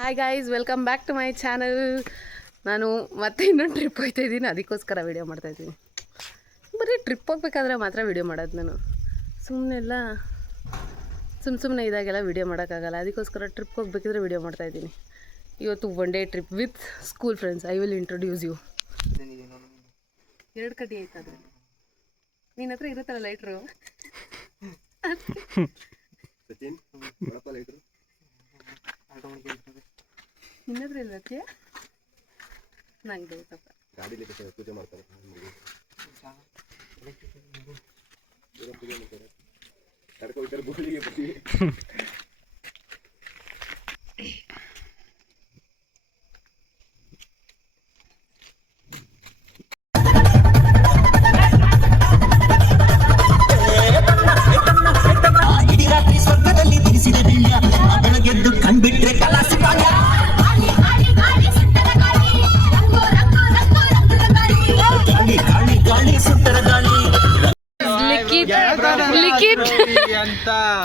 Hi guys, welcome back to my channel. ನಾನು ಮತ್ತೆ ಇನ್ನೊಂದು ಟ್ರಿಪ್ ಹೋಗ್ತಾ ಇದ್ದೀನಿ, ಅದಕ್ಕೋಸ್ಕರ ವೀಡಿಯೋ ಮಾಡ್ತಾಯಿದ್ದೀನಿ. ಬರೀ ಟ್ರಿಪ್ ಹೋಗ್ಬೇಕಾದ್ರೆ ಮಾತ್ರ ವೀಡಿಯೋ ಮಾಡೋದು ನಾನು. ಸುಮ್ಮನೆ ಇದಾಗೆಲ್ಲ ವೀಡಿಯೋ ಮಾಡೋಕ್ಕಾಗಲ್ಲ. ಅದಕ್ಕೋಸ್ಕರ ಟ್ರಿಪ್ ಹೋಗ್ಬೇಕಿದ್ರೆ ವೀಡಿಯೋ ಮಾಡ್ತಾಯಿದ್ದೀನಿ. ಇವತ್ತು one day trip with school friends. I will introduce you. 2 ಕಡ್ಡಿ ಆಯ್ತಾದ್ರೆ ನಿನ್ನ ಹತ್ರ ಇರುತ್ತಲ್ಲ ಲೈಟ್ರು. ನಿನ್ನತ್ರ ಇಲ್ವಕ್ಕೆ ನಂಗೆ ಡೌಟಪ್ಪ. ಪೂಜೆ ಮಾಡ್ತಾರೆ ಕಂಡ್ಬಿಟ್ರೆ ಕಲಾಸಿ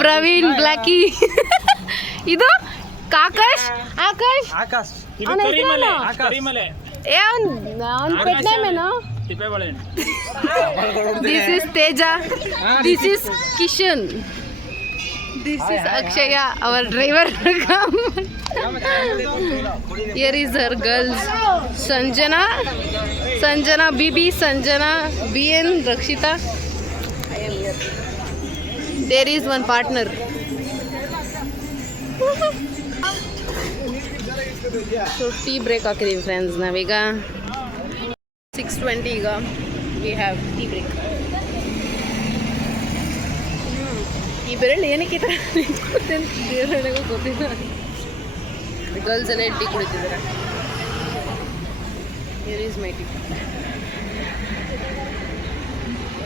ಪ್ರವೀಣ್ ಬ್ಲಾಕಿ. ಇದು Akash. Akash Akash this is Teja, this is Kishan, this is Akshaya, our driver. Here is her girls. Sanjana, Bibi, Sanjana, BN, Rakshita. I am here. There is one partner. So tea break ಹಾಕಿದೀವಿ ಫ್ರೆಂಡ್ಸ್. ನಾವೀಗ 6:20 ಈಗ we have tea break. ಈ ಬೆರಳು ಏನಕ್ಕೆ ಈ ಥರ ನಿಂತ್ಕೊತೆ ಅಂತ ದೇವರೊಳಗೂ ಗೊತ್ತಿಲ್ಲ. ಗರ್ಲ್ಸ್ ಎಲ್ಲ ಟೀ ಕುಡಿತಿದ್ದಾರೆ. Here is my tea.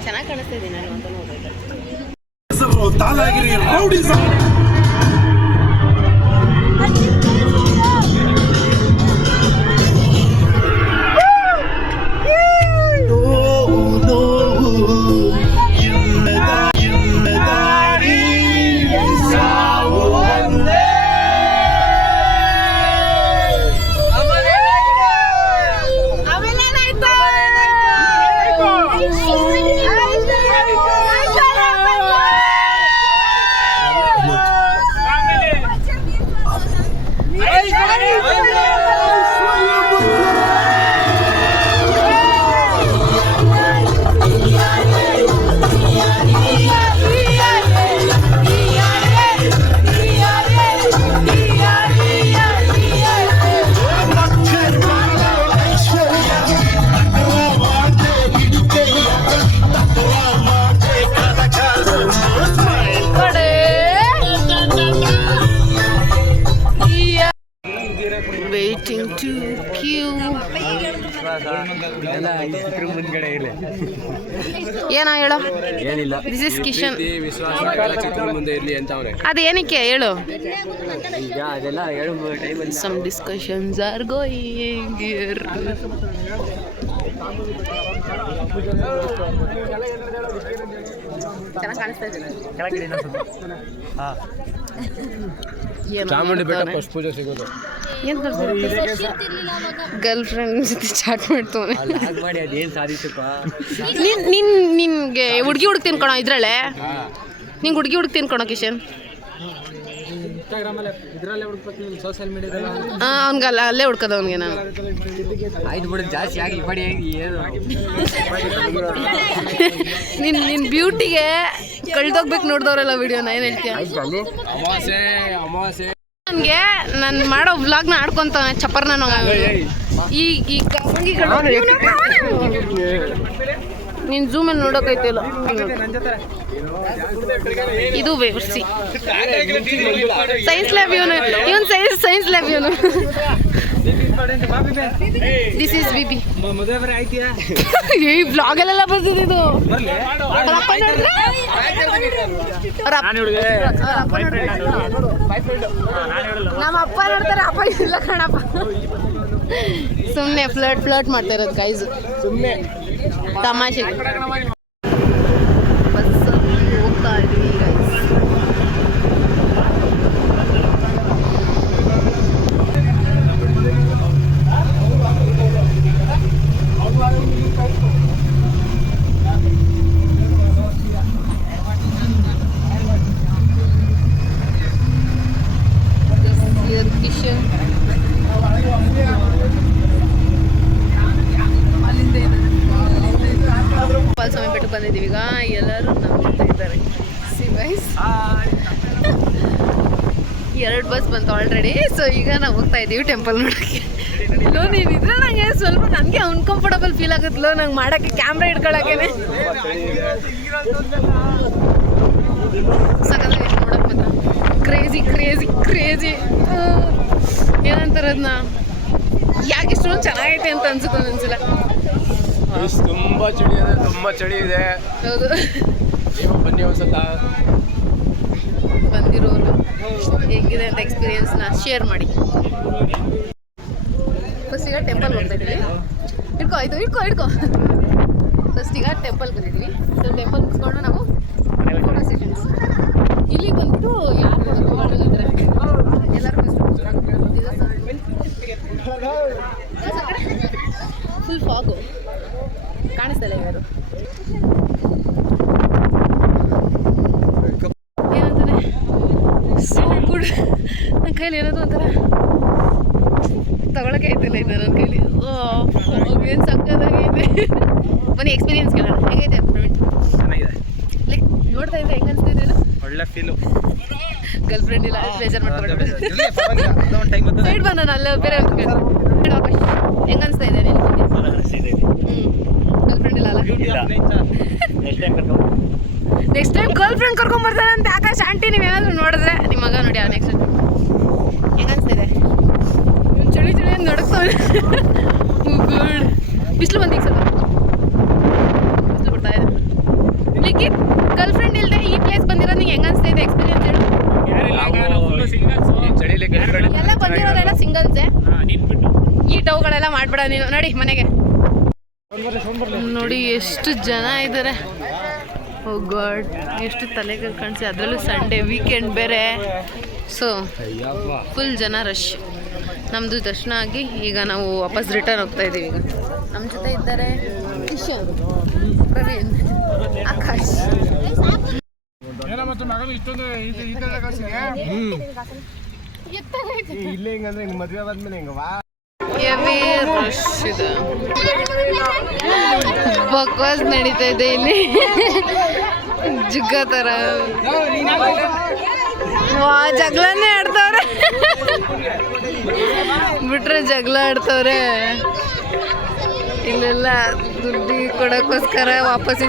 ಚೆನ್ನಾಗಿ ಕಾಣಿಸ್ತಾ ಇದ್ದೀನಿ ನಾನು ಅಂತ ನೋಡಿದ್ರೆ. Waiting to queue. ಏನೋ ಹೇಳು. ಏನಿಲ್ಲ, ದಿಸ್ ಇಸ್ ಕಿಶನ್. ಮುಂದೆ ಇರ್ಲಿ ಅಂತ ಅವ್ರೆ. ಅದು ಏನಕ್ಕೆ ಹೇಳು. ಈಗ ಅದೆಲ್ಲ ಹೇಳು ಟೈಮಲ್ಲಿ. Some discussions are going here. ಚೆನ್ನಾಗಿ ಕಾಣಿಸ್ತಾ ಇದೆ. ಚಾಮುಂಡಿ ಬೆಟ್ಟ ಫಸ್ಟ್ ಪೂಜೆ ಸಿಗೋದು. ಏನು ಗರ್ಲ್ ಫ್ರೆಂಡ್ ಜೊತೆ ಚಾಟ್ ಮಾಡ್ತಾನೆ. ಮಾಡಿ ಅದೇನು ಸಾಧಿಸಪ್ಪ. ನಿನ್ಗೆ ಹುಡುಗಿ ಹುಡುಕ್ತೀನಿ ಕಣೋ ಇದ್ರಲ್ಲೇ. ನಿಂಗೆ ಹುಡುಗಿ ಹುಡುಕ್ತೀನಿ ಕಣೋ ಕಿಶನ್. ಸೋಷಿಯಲ್ ಮೀಡಿಯಾದಲ್ಲಿ ಅವ್ನಿಗಲ್ಲ ಅಲ್ಲೇ ಹುಡ್ಕೋದು ಅವ್ನಿಗೆ ನಾನು. ಆಯ್ತು ಬಿಡು, ಜಾಸ್ತಿ ಆಗಿ ಪಡಿ ಏನು ನಿನ್ನ ಬ್ಯೂಟಿಗೆ ಕಳ್ದೋಗ್ಬೇಕು ನೋಡಿದವರೆಲ್ಲ ವಿಡಿಯೋನ. ಏನು ಹೇಳ್ತೀಯ? ಅಮಾವಾಸ್ಯೆ ನನಗೆ ನಾನು ಮಾಡೋ ವ್ಲಾಗ್ನ ಆಡ್ಕೊತಾನೆ ಚಪ್ಪರ್. ನಾನು ಈ ನೀನು ಝೂಮಲ್ಲಿ ನೋಡೋಕೈತಿಲ್ಲ. ಇದು ವೇರ್ಸಿ ಸೈನ್ಸ್ ಲ್ಯಾಬ್. ಇವನು ಸೈನ್ಸ್ ಲ್ಯಾಬ್. ಇವನು ದಿಸ್ ಈಸ್ ಬಿಬಿ. ಈ ಬ್ಲಾಗಲ್ಲೆಲ್ಲ ಬರ್ತಿದ್ದು ಇದು. ನಮ್ಮ ಅಪ್ಪ ನೋಡ್ತಾರೆ. ಅಪ್ಪ ಇಲ್ಲ ಕಣಪ್ಪ, ಸುಮ್ಮನೆ ಫ್ಲರ್ಟ್ ಮಾಡ್ತಾ ಇರೋದು ಗೈಸ್, ಸುಮ್ಮನೆ ತಮಾಷೆ. ಬಸ್ಸಲ್ಲಿ ಹೋಗ್ತಾ ಇದ್ದೀವಿ ಗೈಸ್. ಇವರು ಕಿಶನ್. ಪಾಲ್ಸ್ವಾಮಿ ಬೆಟ್ಟಕ್ಕೆ ಬಂದಿದ್ದೀವಿ ಈಗ. ಎಲ್ಲರೂ ನಮ್ಮ ಜೊತೆ ಇದ್ದಾರೆ. ಸಿ ವೈಸ್ 2 ಬಸ್ ಬಂತು ಆಲ್ರೆಡಿ. ಸೊ ಈಗ ನಾವು ಹೋಗ್ತಾ ಇದ್ದೀವಿ ಟೆಂಪಲ್ ನೋಡೋಕ್ಕೆ. ಲೋ ನೀನಿದ್ರೆ ನನಗೆ ಸ್ವಲ್ಪ ನನಗೆ ಅನ್ಕಂಫರ್ಟಬಲ್ ಫೀಲ್ ಆಗುತ್ತಲ್ಲೋ ನಂಗೆ ಮಾಡೋಕ್ಕೆ ಕ್ಯಾಮ್ರಾ ಹಿಡ್ಕೊಳಕ್ಕೇನೆ. ಸಕತ್ತಾಗಿ ನೋಡೋಕೆ ಮಾತ್ರ ಕ್ರೇಜಿ ಕ್ರೇಜಿ ಕ್ರೇಜಿ ಏನಂತಾರೆ ಅದನ್ನ, ಯಾಕೆ ಇಷ್ಟೊಂದು ಚೆನ್ನಾಗೈತೆ ಅಂತ ಅನ್ಸುತ್ತೆ ಒಂದೊಂದ್ಸಲ. ತುಂಬಾ ಚಳಿ ಇದೆ, ತುಂಬಾ ಚಳಿ ಇದೆ. ಹೌದು, ನೀವು ಬನ್ನಿ ಒಂದ್ಸಲ. ಬಂದಿರೋರು ಹೇಗಿದೆ ಅಂತ ಎಕ್ಸ್ಪೀರಿಯನ್ಸ್ನ ಶೇರ್ ಮಾಡಿ. ಫಸ್ಟ್ ಈಗ ಟೆಂಪಲ್ ಹೋಗ್ತಾ ಇದ್ದೀವಿ. ಇಟ್ಕೋ ಫಸ್ಟ್ ಈಗ ಟೆಂಪಲ್ ಬಂದಿದ್ವಿ. ಸೊ ಟೆಂಪಲ್ ಮುಗಿಸ್ಕೊಂಡು ನಾವು ಫೋಟೋ ಸೆಷನ್ಸ್. ಇಲ್ಲಿಗೆ ಬಂದ್ಬಿಟ್ಟು ಯಾರು ಇದ್ದಾರೆ ಎಲ್ಲರೂ ಫುಲ್ ಫಾಗು ಕಾಣಿಸ್ತಲ್ಲ ಯಾರು. ಏನಂತಾನೆ ಸೋ ಗುಡ್. ನನ್ನ ಕೈಲಿ ಏನಾದ್ರು ಒಂಥರ ತಗೊಳಕ್ಕೆ ಆಯ್ತಿಲ್ಲ ಇದು ನನ್ನ ಕೈಲಿ. ಏನು ಸಕ್ಕತ್ತಾಗೈತೆ. ಬನ್ನಿ ಎಕ್ಸ್ಪೀರಿಯನ್ಸ್ ಕೇಳೋಣ. ಹೇಗೈತೆ ಪ್ರವೀಣ್? ಚೆನ್ನಾಗಿದೆ. ಲೈಕ್ ನೋಡ್ತಾ ಇದ್ದೆ ಹೆಂಗೆ ಅನಿಸ್ತಿದೆ? ಒಳ್ಳೆ ಫೀಲು. ಗರ್ಲ್ ಫ್ರೆಂಡ್ ಇಲ್ಲ, ಬೇಜಾರು ಮಾಡ್ಕೊಂಡು ಸೈಡ್ ಬಂದ ಅಲ್ಲ ಬೇರೆ ಹೆಂಗೆ ಅನಿಸ್ತಾ ಇದೆ ನಿನಗೆ? ಗರ್ಲ್ ಫ್ರೆಂಡ್ ಇಲ್ಲ ಅಲ್ಲ? ನೆಕ್ಸ್ಟ್ ಟೈಮ್ ಗರ್ಲ್ ಫ್ರೆಂಡ್ ಕರ್ಕೊಂಡ್ಬರ್ತಾರೆ ಅಂತ ಆಕಾಶ್ ಆಂಟಿ. ನೀವೇನಾದರೂ ನೋಡಿದ್ರೆ ನಿಮ್ಮ ಮಗ ನೋಡಿ ನೆಕ್ಸ್ಟ್ ಹೆಂಗೆ ಅನಿಸ್ತಾ ಇದೆ? ಚಳಿ ಚಳಿ ಅಂತ ನಡುಕ್ತವ್ರೆ. ಗುಡ್. ಬಿಸಿಲು ಬಂದೀಗ ಸ್ವಲ್ಪ ಬಿಸಿಲು ಬರ್ತಾ ಇದೆ. ಲಿಖಿತ್ ಗರ್ಲ್ ಫ್ರೆಂಡ್ ಇಲ್ಲದೆ ಈ ಪ್ಲೇಸ್ ಬಂದಿರೋದು ನಿಂಗೆ ಹೆಂಗೆ ಅನಿಸ್ತಾ ಇದೆ ಎಕ್ಸ್ಪೀರಿಯನ್ಸ್ ಹೇಳು? ಎಲ್ಲ ಬಂದಿರೋರೆಲ್ಲ ಸಿಂಗಲ್ಸೇ. ಈ ಟೌಗಳೆಲ್ಲ ಮಾಡ್ಬೇಡ ನೀನು. ನೋಡಿ ಮನೆಗೆ ನೋಡಿ ಎಷ್ಟು ಜನ ಇದ್ದಾರೆ. ಓ ಗಾಡ್, ಎಷ್ಟು ತಲೆಗಳು ಕಾಣಿಸಿ. ಅದರಲ್ಲೂ ಸಂಡೇ ವೀಕೆಂಡ್ ಬೇರೆ. ಸೊ ಫುಲ್ ಜನ ರಶ್. ನಮ್ಮದು ದರ್ಶನ ಆಗಿ ಈಗ ನಾವು ವಾಪಸ್ ರಿಟರ್ನ್ ಹೋಗ್ತಾ ಇದ್ದೀವಿ. ಈಗ ನಮ್ಮ ಜೊತೆ ಇದ್ದಾರೆ ಕಿಶನ್, ಪ್ರವೀಣ್, ಆಕಾಶ್. ಇಲ್ಲೇ ಹಿಂಗಂದ್ರೆ ಹಿಂಗೆ ಮದುವೆ ಆದ್ಮೇಲೆ ಹಿಂಗೆ ವಾ ಹೆವಿ ರಶ್ ಇದೆ. ಬಕ್ವಾಸ್ ನಡೀತಾ ಇದೆ ಇಲ್ಲಿ ಜುಗ್ಗ ಥರ. ವಾ, ಜಗಳನೇ ಆಡ್ತವ್ರೆ. ಬಿಟ್ರೆ ಜಗಳ ಆಡ್ತವ್ರೆ. ಇಲ್ಲೆಲ್ಲ ದುಡ್ಡು ಕೊಡೋಕ್ಕೋಸ್ಕರ ವಾಪಸ್